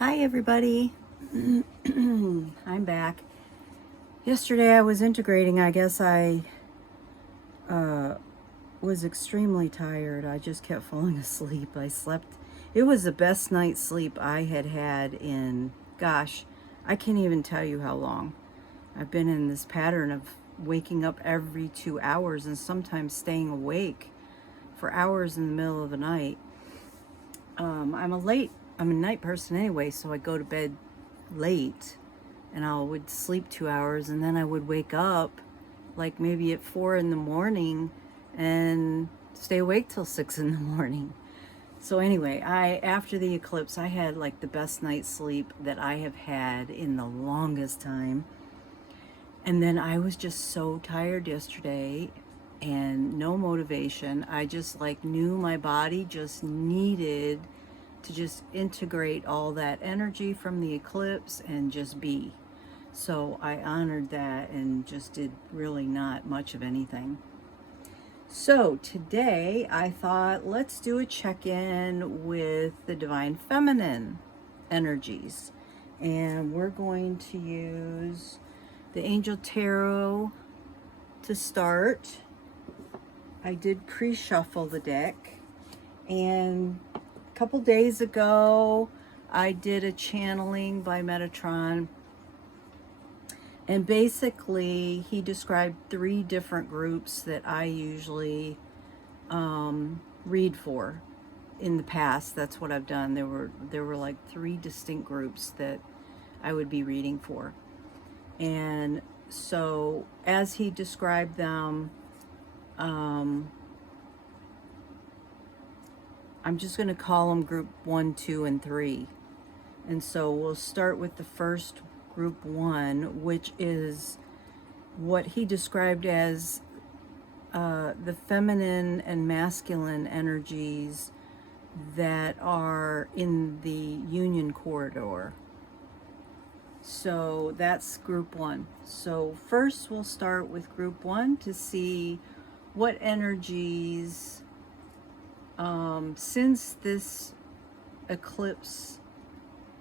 Hi everybody. I'm back. Yesterday I was integrating. I guess I was extremely tired. I just kept falling asleep. I slept. It was the best night's sleep I had had in, gosh, I can't even tell you how long. I've been in this pattern of waking up every 2 hours and sometimes staying awake for hours in the middle of the night. I'm a night person anyway, so I go to bed late and I would sleep 2 hours and then I would wake up like maybe at 4 in the morning and stay awake till 6 in the morning. So anyway, after the eclipse, I had like the best night's sleep that I have had in the longest time. And then I was just so tired yesterday and no motivation. I just like knew my body just needed to just integrate all that energy from the eclipse and just be. So I honored that and just did really not much of anything. So today I thought let's do a check-in with the Divine Feminine energies. And we're going to use the Angel Tarot to start. I did pre-shuffle the deck, and a couple days ago I did a channeling by Metatron, and basically he described 3 different groups that I usually read for. In the past, that's what I've done. There were like 3 distinct groups that I would be reading for. And so as he described them, I'm just going to call them group 1, 2, and 3. And so we'll start with the first group 1, which is what he described as the feminine and masculine energies that are in the union corridor. So that's group 1. So first we'll start with group 1 to see what energies, since this eclipse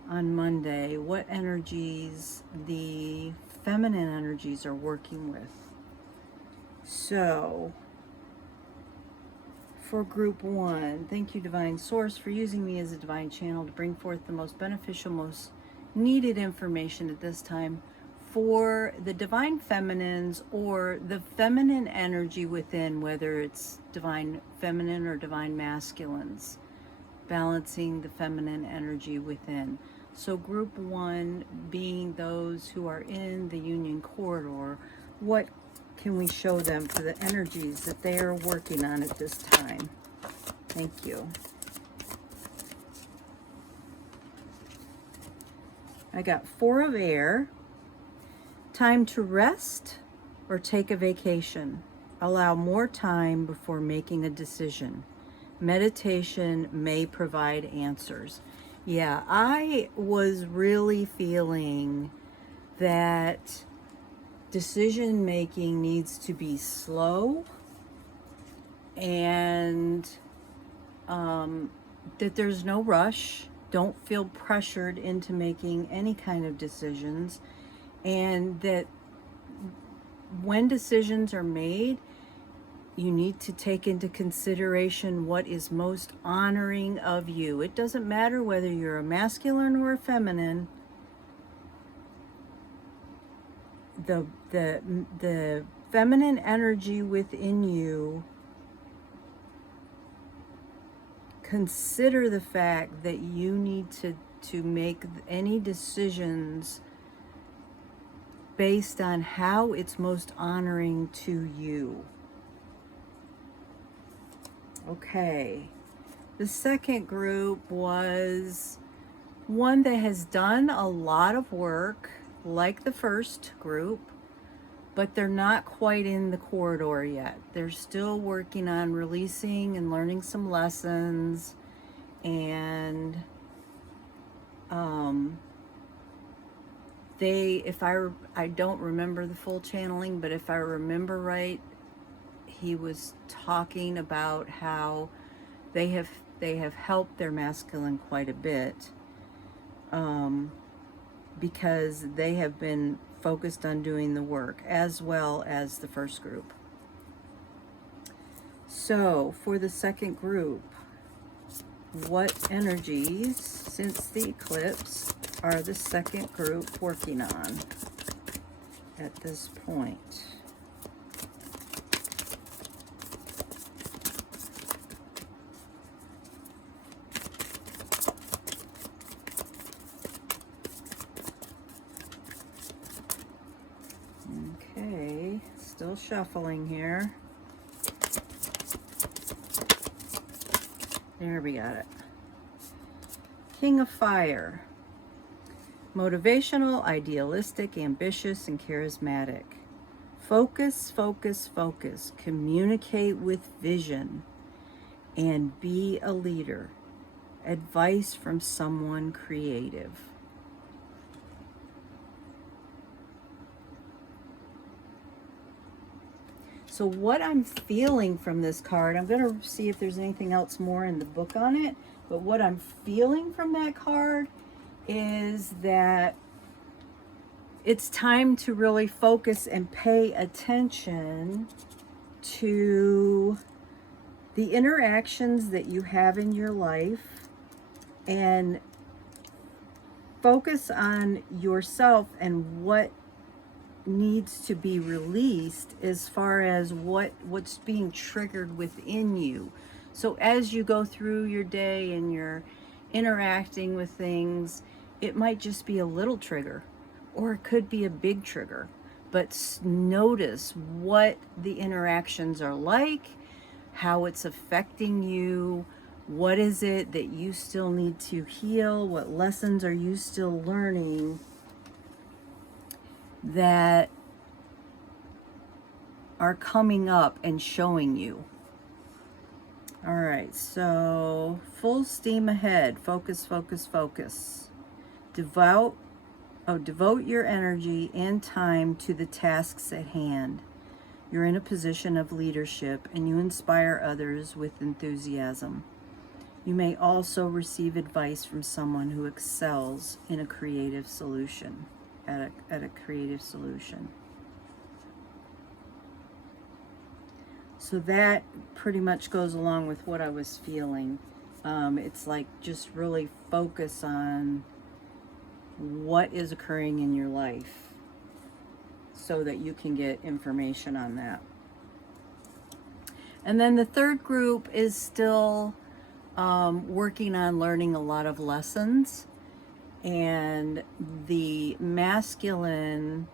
on Monday, what energies the feminine energies are working with. So for group 1, thank you, Divine Source, for using me as a divine channel to bring forth the most beneficial, most needed information at this time for the divine feminines or the feminine energy within, whether it's divine feminine or divine masculines, balancing the feminine energy within. So group 1 being those who are in the union corridor, what can we show them for the energies that they are working on at this time? Thank you. I got 4 of air. Time to rest or take a vacation. Allow more time before making a decision. Meditation may provide answers. Yeah, I was really feeling that decision making needs to be slow, and that there's no rush. Don't feel pressured into making any kind of decisions, and that when decisions are made, you need to take into consideration what is most honoring of you. It doesn't matter whether you're a masculine or a feminine. The feminine energy within you, consider the fact that you need to make any decisions based on how it's most honoring to you. Okay. The second group was one that has done a lot of work, like the first group, but they're not quite in the corridor yet. They're still working on releasing and learning some lessons, and I don't remember the full channeling, but if I remember right, he was talking about how they have helped their masculine quite a bit. because they have been focused on doing the work, as well as the first group. So for the second group, what energies since the eclipse are the second group working on at this point? Okay, still shuffling here. There, we got it. King of Fire. Motivational, idealistic, ambitious, and charismatic. Focus, focus, focus. Communicate with vision and be a leader. Advice from someone creative. So what I'm feeling from this card, I'm going to see if there's anything else more in the book on it, but what I'm feeling from that card is that it's time to really focus and pay attention to the interactions that you have in your life and focus on yourself and what needs to be released as far as what's being triggered within you. So as you go through your day and you're interacting with things, it might just be a little trigger or it could be a big trigger, but notice what the interactions are like, how it's affecting you. What is it that you still need to heal? What lessons are you still learning that are coming up and showing you? All right, so full steam ahead. Focus, focus, focus. Devote your energy and time to the tasks at hand. You're in a position of leadership and you inspire others with enthusiasm. You may also receive advice from someone who excels in a creative solution, at a creative solution. So that pretty much goes along with what I was feeling. It's like just really focus on what is occurring in your life so that you can get information on that. And then the third group is still working on learning a lot of lessons, and the masculine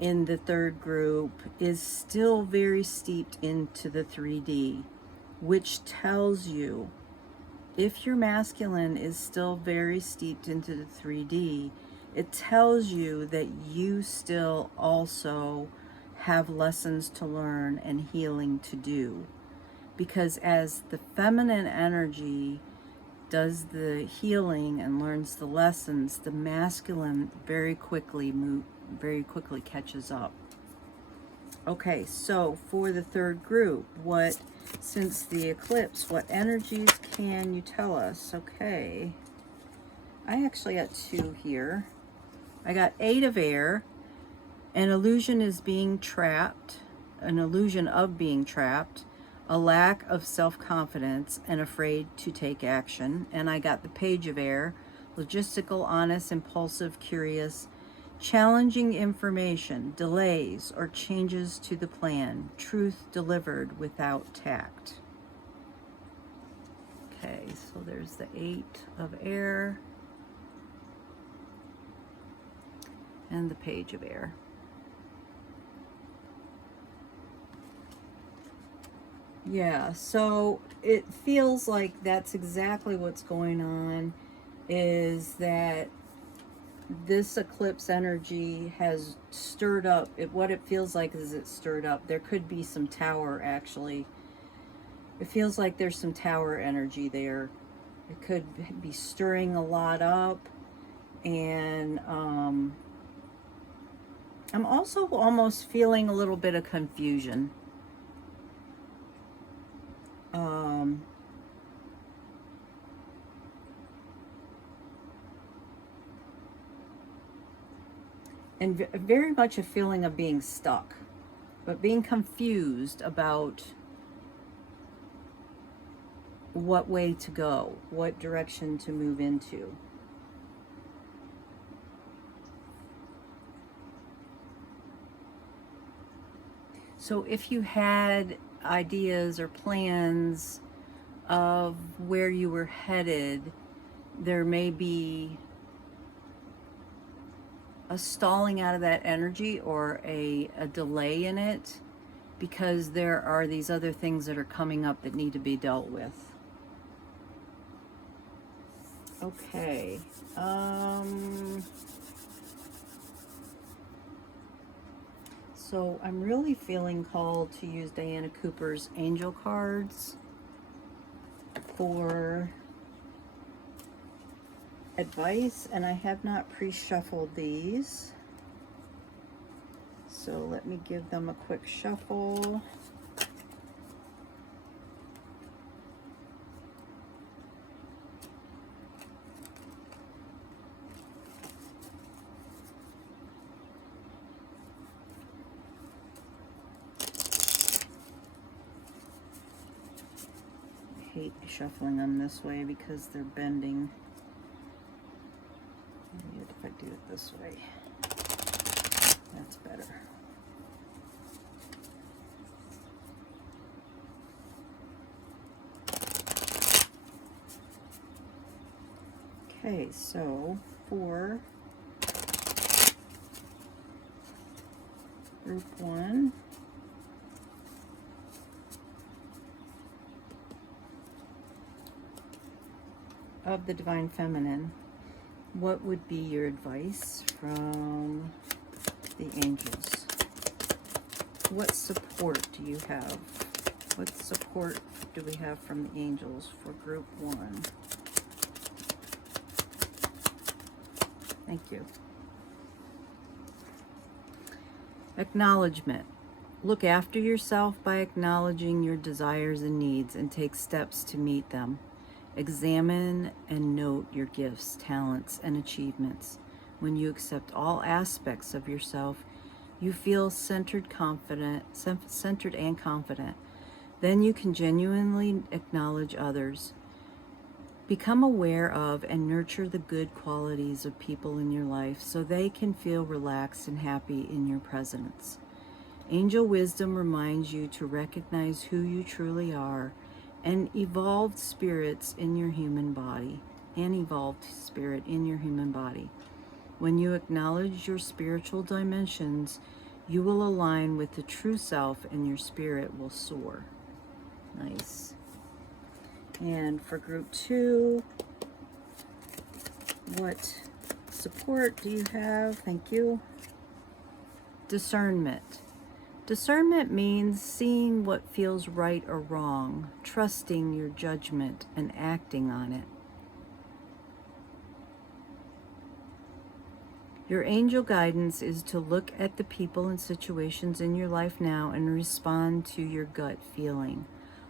in the third group is still very steeped into the 3D, which tells you, if your masculine is still very steeped into the 3D, it tells you that you still also have lessons to learn and healing to do. Because as the feminine energy does the healing and learns the lessons, the masculine very quickly catches up. Okay, so for the third group, since the eclipse, what energies can you tell us? Okay, I actually got two here. I got 8 of air. An illusion is being trapped, an illusion of being trapped, a lack of self-confidence and afraid to take action. And I got the page of air, logistical, honest, impulsive, curious, challenging information, delays or changes to the plan, truth delivered without tact. Okay, so there's the 8 of air and the page of air. Yeah, so it feels like that's exactly what's going on, is that this eclipse energy has stirred up. What it feels like is it's stirred up. There could be some tower, actually. It feels like there's some tower energy there. It could be stirring a lot up. And I'm also almost feeling a little bit of confusion. and very much a feeling of being stuck, but being confused about what way to go, what direction to move into. So if you had ideas or plans of where you were headed, there may be a stalling out of that energy or a delay in it, because there are these other things that are coming up that need to be dealt with. Okay. So I'm really feeling called to use Diana Cooper's angel cards for advice, and I have not pre-shuffled these. So let me give them a quick shuffle. I hate shuffling them this way because they're bending. Maybe if I do it this way, that's better. Okay, so for group 1, of the Divine Feminine, what would be your advice from the angels? What support do you have? What support do we have from the angels for group 1? Thank you. Acknowledgement. Look after yourself by acknowledging your desires and needs and take steps to meet them. Examine and note your gifts, talents, and achievements. When you accept all aspects of yourself, you feel centered and confident. Then you can genuinely acknowledge others. Become aware of and nurture the good qualities of people in your life so they can feel relaxed and happy in your presence. Angel wisdom reminds you to recognize who you truly are and evolved spirits in your human body. When you acknowledge your spiritual dimensions, you will align with the true self and your spirit will soar. Nice. And for group 2, what support do you have? Thank you. Discernment. Discernment means seeing what feels right or wrong, trusting your judgment and acting on it. Your angel guidance is to look at the people and situations in your life now and respond to your gut feeling.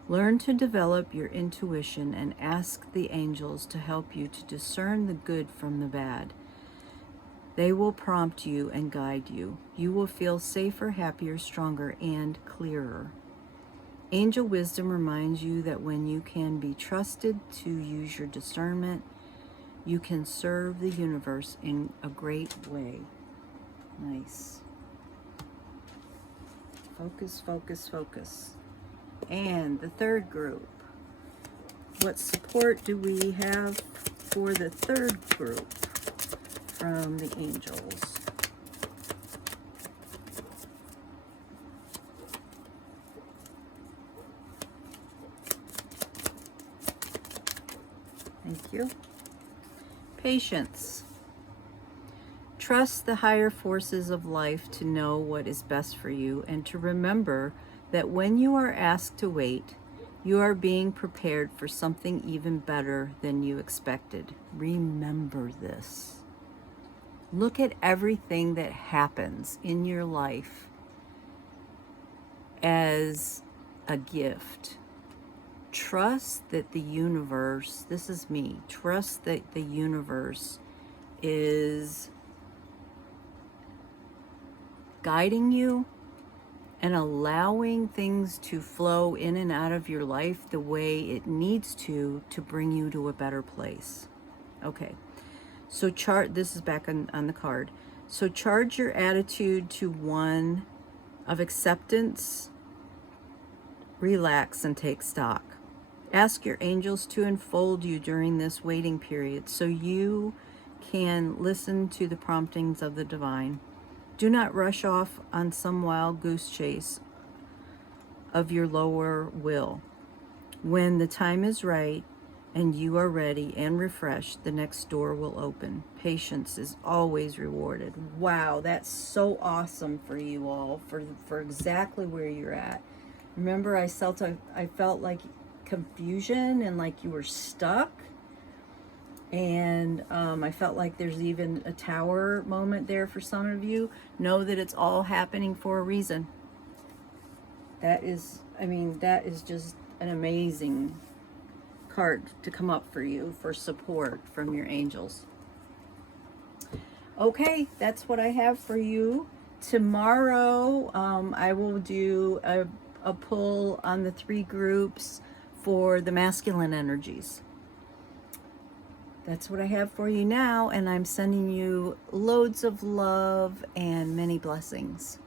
Learn to develop your intuition and ask the angels to help you to discern the good from the bad. They will prompt you and guide you. You will feel safer, happier, stronger, and clearer. Angel wisdom reminds you that when you can be trusted to use your discernment, you can serve the universe in a great way. Nice. Focus, focus, focus. And the third group. What support do we have for the third group from the angels? Thank you. Patience. Trust the higher forces of life to know what is best for you and to remember that when you are asked to wait, you are being prepared for something even better than you expected. Remember this. Look at everything that happens in your life as a gift. Trust that the universe, this is me, trust that the universe is guiding you and allowing things to flow in and out of your life the way it needs to bring you to a better place. Okay, so this is back on the card. So charge your attitude to one of acceptance, relax, and take stock. Ask your angels to enfold you during this waiting period so you can listen to the promptings of the divine. Do not rush off on some wild goose chase of your lower will. When the time is right and you are ready and refreshed, the next door will open. Patience is always rewarded. Wow, that's so awesome for you all, for exactly where you're at. Remember, I felt like confusion and like you were stuck. And I felt like there's even a tower moment there for some of you. Know that it's all happening for a reason. That is just an amazing card to come up for you for support from your angels. Okay, that's what I have for you. Tomorrow, I will do a pull on the 3 groups for the masculine energies. That's what I have for you now, and I'm sending you loads of love and many blessings.